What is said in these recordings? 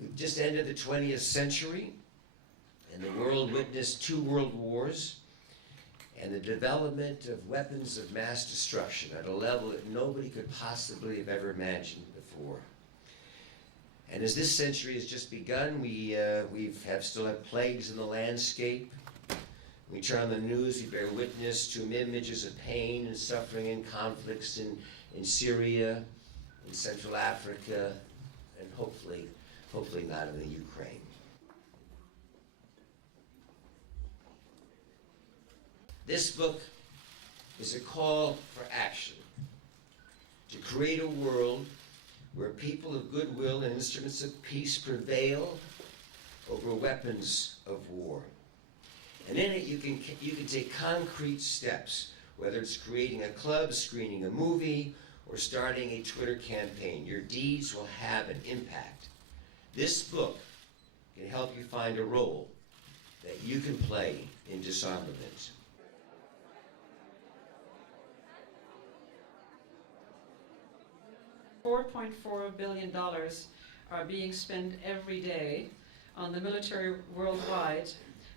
We've just ended the 20th century, and the world witnessed 2 world wars and the development of weapons of mass destruction at a level that nobody could possibly have ever imagined before. And as this century has just begun, we still have plagues in the landscape. We turn on the news, we bear witness to images of pain and suffering and conflicts in Syria, in Central Africa, and hopefully not in the Ukraine. This book is a call for action to create a world where people of goodwill and instruments of peace prevail over weapons of war. And in it, you can take concrete steps, whether it's creating a club, screening a movie, or starting a Twitter campaign. Your deeds will have an impact. This book can help you find a role that you can play in disarmament. $4.4 billion are being spent every day on the military worldwide,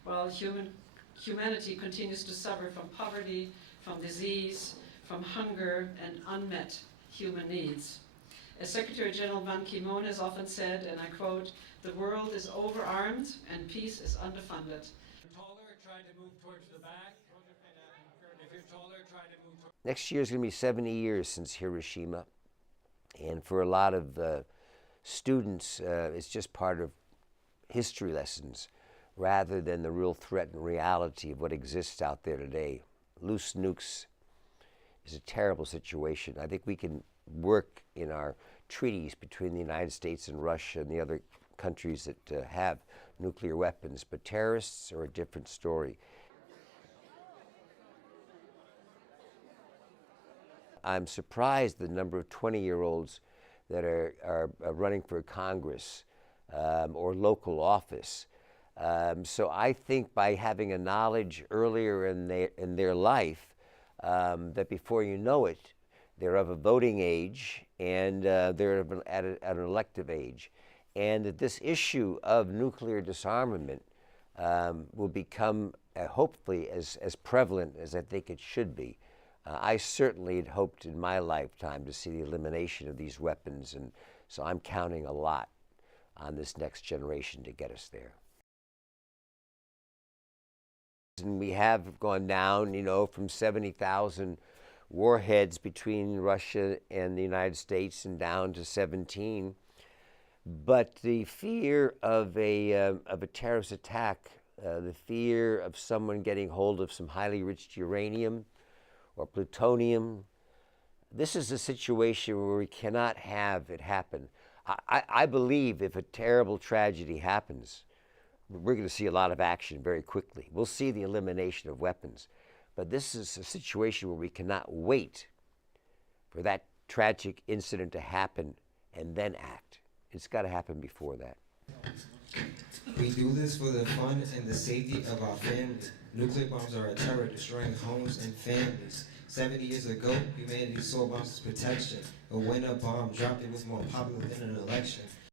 while humanity continues to suffer from poverty, from disease, from hunger, and unmet human needs. As Secretary General Ban Ki-moon has often said, and I quote, "The world is overarmed and peace is underfunded." Next year is going to be 70 years since Hiroshima. And for a lot of students, it's just part of history lessons rather than the real threat and reality of what exists out there today. Loose nukes is a terrible situation. I think we can work in our treaties between the United States and Russia and the other countries that have nuclear weapons, but terrorists are a different story. I'm surprised the number of 20-year-olds that are running for Congress or local office. So I think by having a knowledge earlier in their life, that before you know it, they're of a voting age and they're at an elective age. And that this issue of nuclear disarmament will become hopefully as prevalent as I think it should be. I certainly had hoped in my lifetime to see the elimination of these weapons, and so I'm counting a lot on this next generation to get us there. And we have gone down, from 70,000 warheads between Russia and the United States and down to 17. But the fear of a terrorist attack, the fear of someone getting hold of some highly enriched uranium or plutonium, this is a situation where we cannot have it happen. I believe if a terrible tragedy happens, we're going to see a lot of action very quickly. We'll see the elimination of weapons. But this is a situation where we cannot wait for that tragic incident to happen and then act. It's got to happen before that. We do this for the fun and the safety of our family. Nuclear bombs are a terror, destroying homes and families. 70 years ago, humanity saw bombs as protection. But when a bomb dropped, it was more popular than an election.